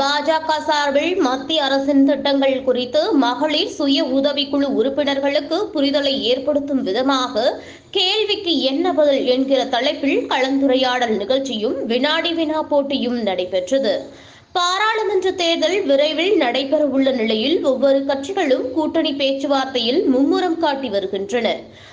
பாஜக சார்பில் மத்திய அரசின் திட்டங்கள் குறித்து மகளிர் சுய உதவிக்குழு உறுப்பினர்களுக்கு புரிதலை ஏற்படுத்தும் விதமாக கேள்விக்கு என்ன பதில் என்கிற தலைப்பில் கலந்துரையாடல் நிகழ்ச்சியும் வினாடி வினா போட்டியும் நடைபெற்றது. பாராளுமன்ற தேர்தல் விரைவில் நடைபெறவுள்ள நிலையில் ஒவ்வொரு கட்சிகளும் கூட்டணி பேச்சுவார்த்தையில் மும்முரம் காட்டி வருகின்றன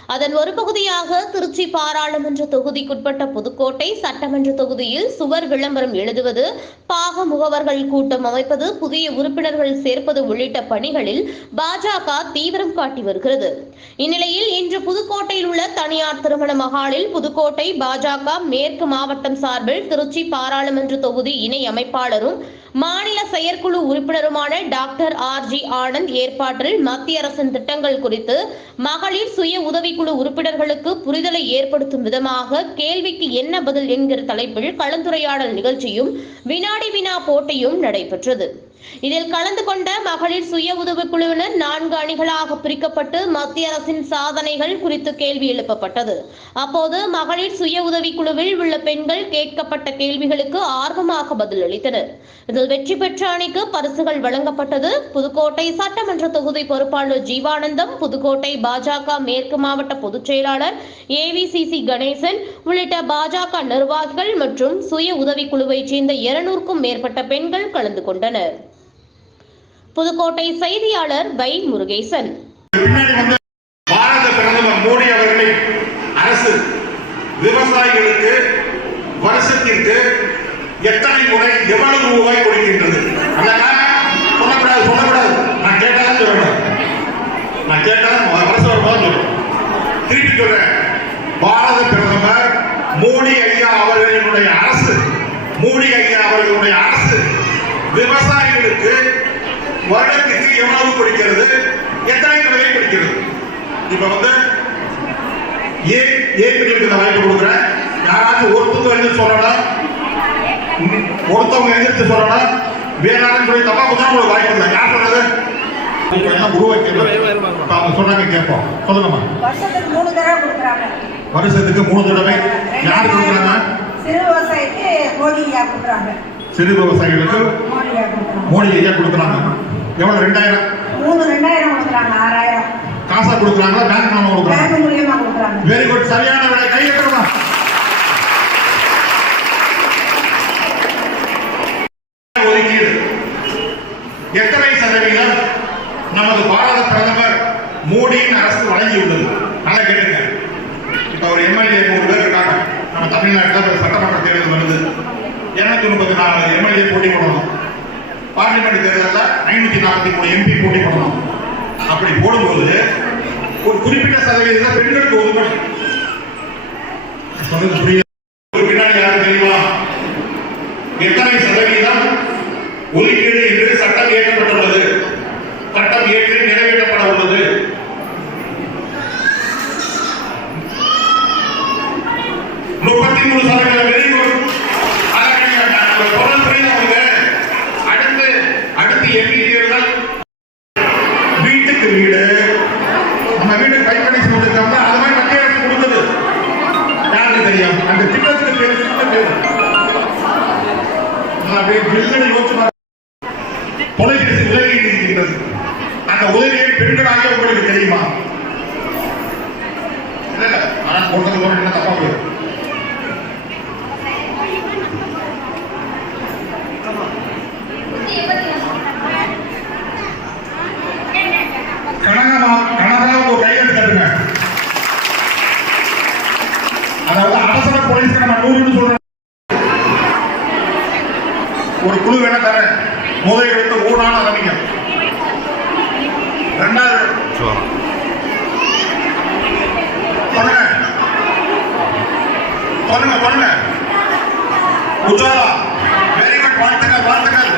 அதன் ஒரு பகுதியாக திருச்சி பாராளுமன்ற தொகுதிக்குட்பட்ட புதுக்கோட்டை சட்டமன்ற தொகுதியில் சுவர் விளம்பரம் எழுதுவது பாக முகவர்கள் கூட்டம் அமைப்பது புதிய உறுப்பினர்கள் சேர்ப்பது உள்ளிட்ட பணிகளில் பாஜக தீவிரம் காட்டி வருகிறது. இந்நிலையில் இன்று புதுக்கோட்டையில் உள்ள தனியார் திருமண மகாலில் புதுக்கோட்டை பாஜக மேற்கு மாவட்டம் சார்பில் திருச்சி பாராளுமன்ற தொகுதி இணை அமைப்பாளரும் மாநில செயற்குழு உறுப்பினருமான டாக்டர் ஆர் ஜி ஆனந்த் ஏற்பாட்டில் மத்திய அரசின் திட்டங்கள் குறித்து மகளிர் சுய உதவிக்குழு உறுப்பினர்களுக்கு புரிதலை ஏற்படுத்தும் விதமாக கேள்விக்கு என்ன பதில் என்கிற தலைப்பில் கலந்துரையாடல் நிகழ்ச்சியும் வினாடி வினா போட்டியும் நடைபெற்றது. இதில் கலந்து கொண்ட மகளிர் சுய உதவிக்குழுவினர் நான்கு அணிகளாக பிரிக்கப்பட்டு மத்திய அரசின் சாதனைகள் குறித்து கேள்வி எழுப்பப்பட்டது. அப்போது மகளிர் சுய உதவிக்குழுவில் உள்ள பெண்கள் கேட்கப்பட்ட கேள்விகளுக்கு ஆர்வமாக பதிலளித்தனர். இதில் வெற்றி பெற்ற அணிக்கு பரிசுகள் வழங்கப்பட்டது. புதுக்கோட்டை சட்டமன்ற தொகுதி பொறுப்பாளர் ஜீவானந்தம் புதுக்கோட்டை பாஜக மேற்கு மாவட்ட பொதுச் செயலாளர் ஏவிசிசி கணேசன் உள்ளிட்ட பாஜக நிர்வாகிகள் மற்றும் சுய உதவிக்குழுவைச் சேர்ந்த இருநூறுக்கும் மேற்பட்ட பெண்கள் கலந்து கொண்டனர். புதுக்கோட்டை செய்தியாளர் வை முருகேசன். பாரத பிரதமர் மோடி அவர்களின் அரசு விவசாயிகளுக்கு வருஷத்திற்கு எத்தனை முறை எவ்வளவு ரூபாய் கொடுக்கின்றது? சொல்லக்கூடாது சொல்லக்கூடாது. நான் கேட்டாலும் சொல்லணும். நான் கேட்டாலும் அரசு வரும்போது சொல்லணும் திருப்பி சொல்றேன். பாரத பிரதமர் மோடி ஐயா அவர்களினுடைய அரசு மோடி ஐயா அவர்களுடைய அரசு விவசாயிகளுக்கு வருடத்திற்கு எவ்வளவு கொடுக்கிறது எத்தனை தடவை கொடுக்கிறது இப்ப வந்து ஏன் ஏன் நான் வாய்ப்பு கொடுக்குறேன். யாராச்சும் ஒருத்தர் எழுந்து சொல்லணும் ஒருத்தவங்க எழுந்திருச்சு சொல்லணும் வேற யாரும் சொல்லி தப்பா கொடுத்தா உங்களுக்கு வாய்ப்பு இல்லை. யார் அவங்க சொன்னாங்க கேட்போம். சொல்லுங்கம்மா. வருஷத்துக்கு மூணு தடவை யார் கொடுக்குறாங்க? சிறு விவசாயிக்கு மோடி ஐயா கொடுக்குறாங்க. சிறு விவசாயிகளுக்கு மோடி ஐயா கொடுக்குறாங்க. எவ்வளவு? ரெண்டாயிரம். மூணு ரெண்டாயிரம் கொடுக்குறாங்க ஆறாயிரம். காசா கொடுக்குறாங்களா? பேங்க் நாம கொடுக்குறாங்க பேங்க் மூலியமா கொடுக்குறாங்க. வெரி குட் சரியான விலை. கையெழுத்துமா ஒதுக்கீடு. எத்தனை சதவீதம் நமது பாரத பிரதமர் மோடியின் அரசு வழங்கியுள்ளது நல்லா கேட்டுங்க. இப்ப ஒரு எம்எல்ஏ மூணு பேர் இருக்காங்க. நம்ம தமிழ்நாட்டில் சட்டமன்ற தேர்தல் வருது. இருநூத்தி முப்பத்தி நாலு எம்எல்ஏ போட்டி போடணும். பார்லிமெண்ட் தேர்தலில் ஐநூத்தி நாற்பத்தி மூணு எம்பி போட்டி போடணும். அப்படி போடும்போது ஒரு குறிப்பிட்ட சதவீதம் பெண்களுக்கு ஒதுக்கணும். சொல்றது பின்னாடி யாரும் தெரியுமா? எத்தனை சதவீதம் ஒதுக்கீடு என்று சட்டம் இயற்றப்பட்டுள்ளது? சட்டம் ஏற்று நிறைவேற்றப்பட உள்ளது. முப்பத்தி மூணு சதவீதம் வெரி குட் தொடர் புரியுது உங்களுக்கு அடுத்து வீட்டுக்கு வீடு. நம்ம வீடு கைப்படி கொடுத்தோம்னா அது மாதிரி மத்திய அரசு கொடுத்தது. யாருக்கு தெரியும்? அந்த திட்டத்துக்கு பேரு நான் அப்படியே பில்லுன்னு யோசிச்சு தொலைபேசி உதவி இருக்கின்றது அந்த உதவியை பெண்களாக உங்களுக்கு தெரியுமா? இல்லை நான் போட்டது கூட என்ன தப்பா போயிடும். அதாவது அவசர போலீஸ்க்கு நம்ம நூறுன்னு சொல்றோம் ஒரு குழு வேணா தரேன். முதல் எடுத்து நாள் ஆரம்பிங்க. ரெண்டாவது. பண்ணுங்க. பண்ணுங்க பண்ணுங்க. உஜாலா. வெரி குட் வாழ்த்துக்கள் வாழ்த்துக்கள்.